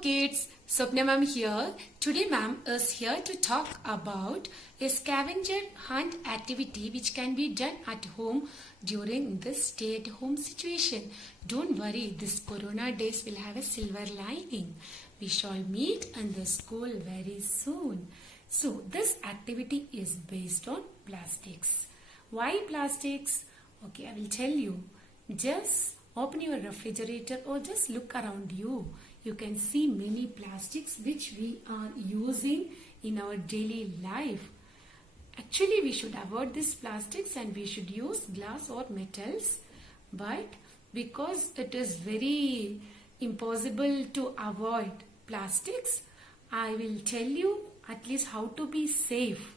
kids, Swapna ma'am here. Today ma'am is here to talk about a scavenger hunt activity which can be done at home during this stay-at-home situation. Don't worry, this corona days will have a silver lining. We shall meet in the school very soon. So this activity is based on plastics. Why plastics? Okay, I will tell you. Just open your refrigerator or just look around you. You can see many plastics which we are using in our daily life. Actually, we should avoid these plastics and we should use glass or metals. But because it is very impossible to avoid plastics, I will tell you at least how to be safe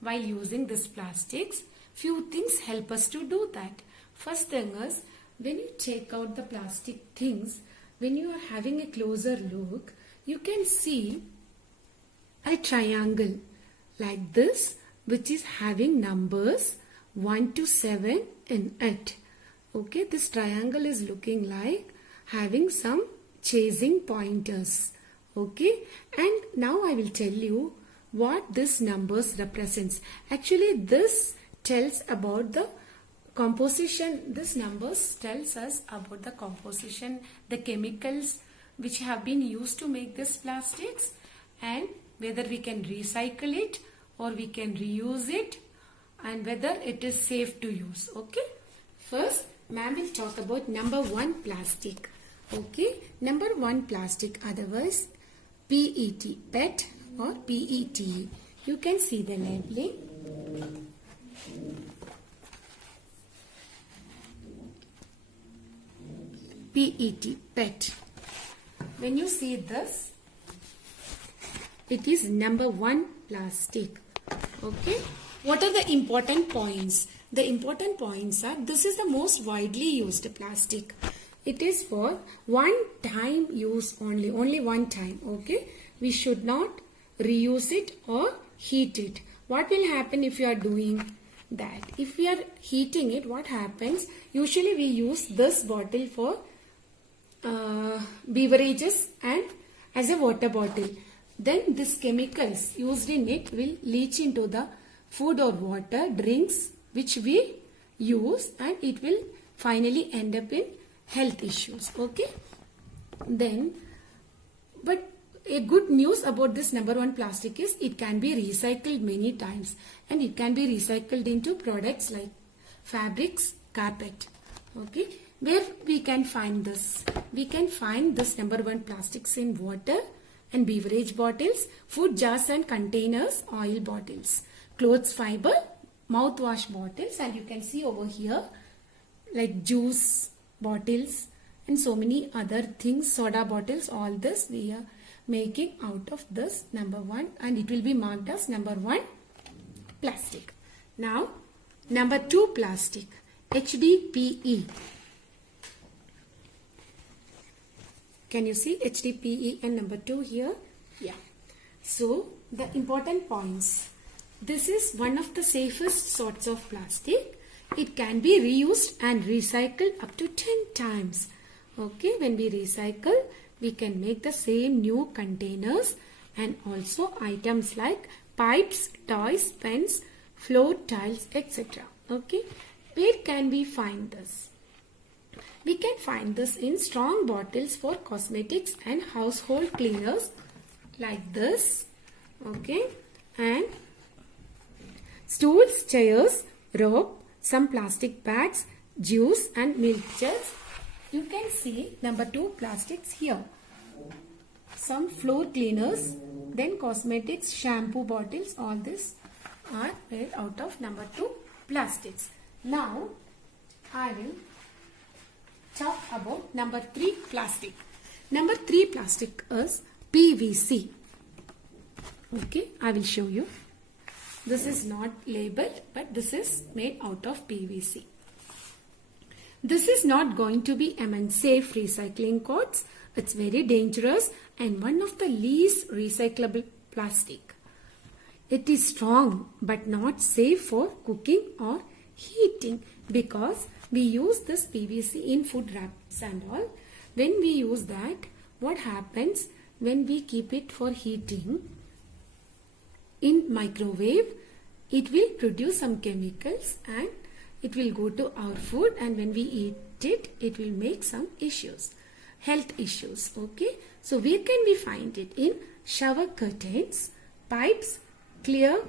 while using these plastics. Few things help us to do that. First thing is, when you take out the plastic things, when you are having a closer look, you can see a triangle like this, which is having numbers 1 to 7 in it. Okay, this triangle is looking like having some chasing pointers. Okay, and now I will tell you what this numbers represents. Actually, this tells about the composition. This numbers tells us about the composition, the chemicals which have been used to make this plastics, and whether we can recycle it or we can reuse it, and whether it is safe to use. Okay, first ma'am will talk about number 1 plastic. Okay, number 1 plastic, otherwise PET, PET or PET. You can see the labeling. PET, PET. When you see this, it is number 1 plastic. Okay. What are the important points? The important points are, this is the most widely used plastic. It is for one time use only one time. Okay. We should not reuse it or heat it. What will happen if you are doing that? If we are heating it, what happens? Usually we use this bottle for beverages and as a water bottle. Then these chemicals used in it will leach into the food or water, drinks which we use, and it will finally end up in health issues. Okay. Then, but a good news about this number 1 plastic is it can be recycled many times, and it can be recycled into products like fabrics, carpet. Okay. Where we can find this? We can find this number 1 plastics in water and beverage bottles, food jars and containers, oil bottles, clothes fiber, mouthwash bottles, and you can see over here like juice bottles and so many other things, soda bottles. All this we are making out of this number 1, and it will be marked as number 1 plastic. Now number 2 plastic, HDPE. Can you see HDPE and number 2 here? Yeah. So the important points. This is one of the safest sorts of plastic. It can be reused and recycled up to 10 times. Okay, when we recycle, we can make the same new containers and also items like pipes, toys, pens, floor tiles, etc. Okay, where can we find this? We can find this in strong bottles for cosmetics and household cleaners like this. Okay, and stools, chairs, rope, some plastic bags, juice and milk jars. You can see number 2 plastics here. Some floor cleaners, then cosmetics, shampoo bottles, all this are made out of number 2 plastics. Now I will talk about number 3 plastic. Number 3 plastic is PVC. Okay, I will show you. This is not labeled, but this is made out of PVC. This is not going to be safe recycling codes. It's very dangerous and one of the least recyclable plastic. It is strong but not safe for cooking or heating because we use this PVC in food wraps and all. When we use that, what happens? when we keep it for heating in microwave, it will produce some chemicals and it will go to our food, and when we eat it, it will make some issues, health issues. Okay, so where can we find it? In shower curtains, pipes, clear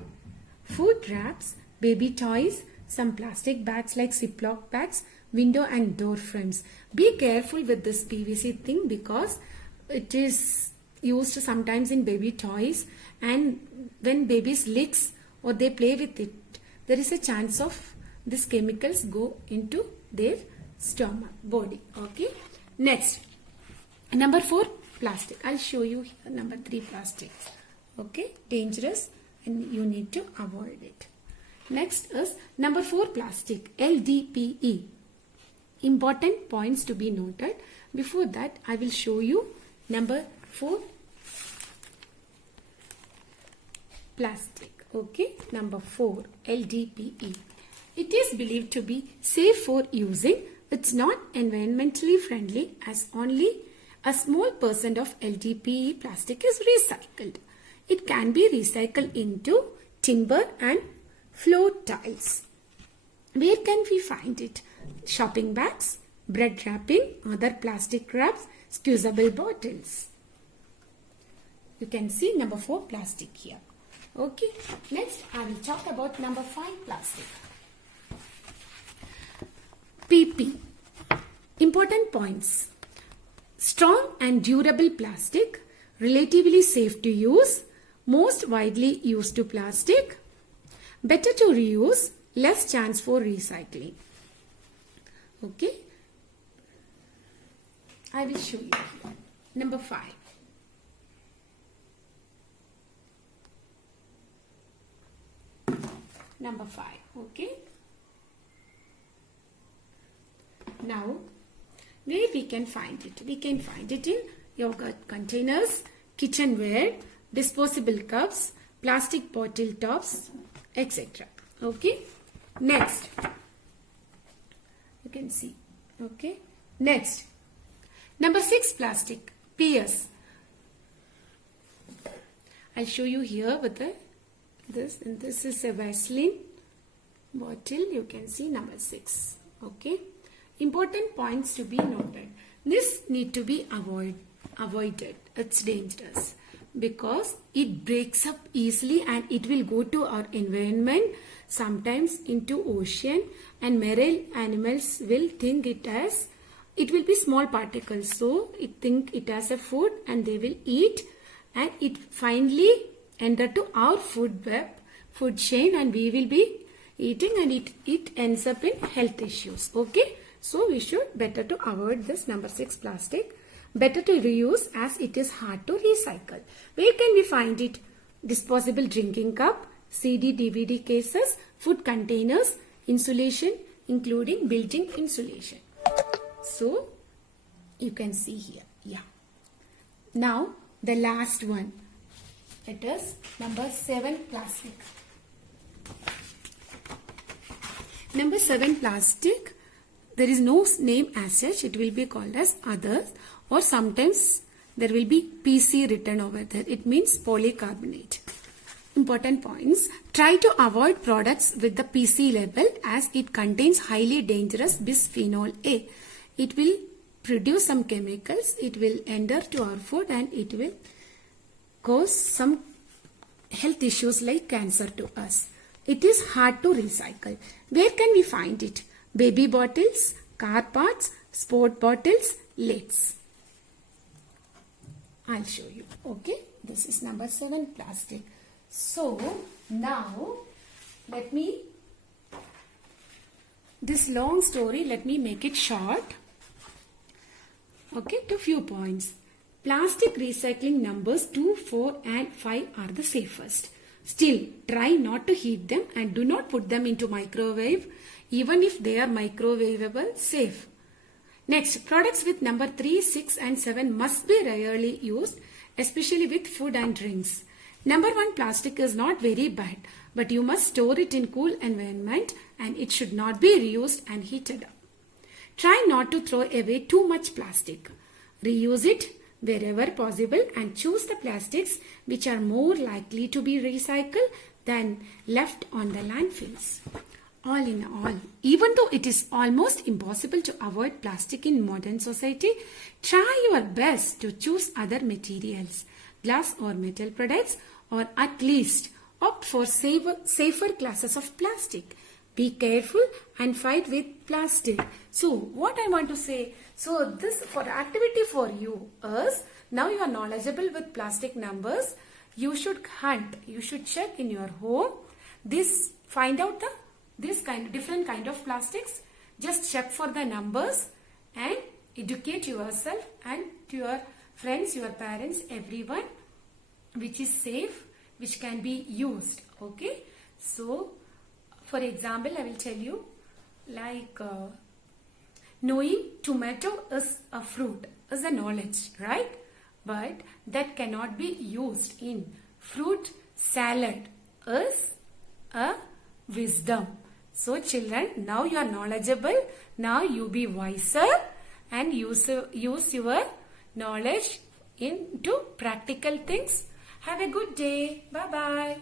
food wraps, baby toys, some plastic bags like Ziploc bags, window and door frames. Be careful with this PVC thing because it is used sometimes in baby toys, and when babies licks or they play with it, there is a chance of these chemicals go into their stomach, body. Okay. Next, number 4, plastic. I'll show you here. Number 3, plastic. Okay, dangerous and you need to avoid it. Next is number 4, plastic, LDPE. Important points to be noted. Before that, I will show you number 4, plastic. Okay, number 4, LDPE. It is believed to be safe for using. It's not environmentally friendly as only a small percent of LDPE plastic is recycled. It can be recycled into timber and floor tiles. Where can we find it? Shopping bags, bread wrapping, other plastic wraps, squeezable bottles. You can see number 4, plastic here. Okay, next I will talk about number 5, plastic. PP. Important points. Strong and durable plastic, relatively safe to use, most widely used to plastic, better to reuse, less chance for recycling. Okay, I will show you here. Number 5. Number 5. Okay. Now, where we can find it? We can find it in yogurt containers, kitchenware, disposable cups, plastic bottle tops, etc. Okay. Next, you can see. Okay. Next, number 6, plastic, PS. I'll show you here with this, and this is a Vaseline bottle. You can see number 6. Okay. Important points to be noted. This need to be avoided. It's dangerous because it breaks up easily and it will go to our environment, sometimes into ocean, and marine animals will think it will be small particles, so it think it as a food and they will eat, and it finally enter to our food web, food chain, and we will be eating, and it ends up in health issues. Okay, so we should better to avoid this number 6, plastic. Better to reuse as it is hard to recycle. Where can we find it? Disposable drinking cup, CD, DVD cases, food containers, insulation, including built-in insulation. So, you can see here. Yeah. Now, the last one. It is number 7, plastic. Number 7, plastic. There is no name as such. It will be called as others, or sometimes there will be PC written over there. It means polycarbonate. Important points. Try to avoid products with the PC label as it contains highly dangerous bisphenol A. It will produce some chemicals. It will enter to our food and it will cause some health issues like cancer to us. It is hard to recycle. Where can we find it? Baby bottles, car parts, sport bottles, lids. I'll show you. Okay, this is number 7, plastic. So now this long story, let me make it short. Okay, to few points. Plastic recycling numbers 2, 4 and 5 are the safest. Still, try not to heat them and do not put them into microwave even if they are microwavable safe. Next, products with number 3, 6 and 7 must be rarely used, especially with food and drinks. Number 1, plastic is not very bad, but you must store it in cool environment and it should not be reused and heated up. Try not to throw away too much plastic. Reuse it, wherever possible and choose the plastics which are more likely to be recycled than left on the landfills. All in all, even though it is almost impossible to avoid plastic in modern society, try your best to choose other materials, glass or metal products, or at least opt for safer classes of plastic. Be careful and fight with plastic. So what I want to say, so this for activity for you is, now you are knowledgeable with plastic numbers. You should hunt, you should check in your home, find out different kind of plastics. Just check for the numbers and educate yourself and to your friends, your parents, everyone, which is safe, which can be used. Okay, so for example, I will tell you, like knowing tomato is a fruit is a knowledge, right? But that cannot be used in fruit salad is a wisdom. So children, now you are knowledgeable. Now you be wiser and use your knowledge into practical things. Have a good day. Bye-bye.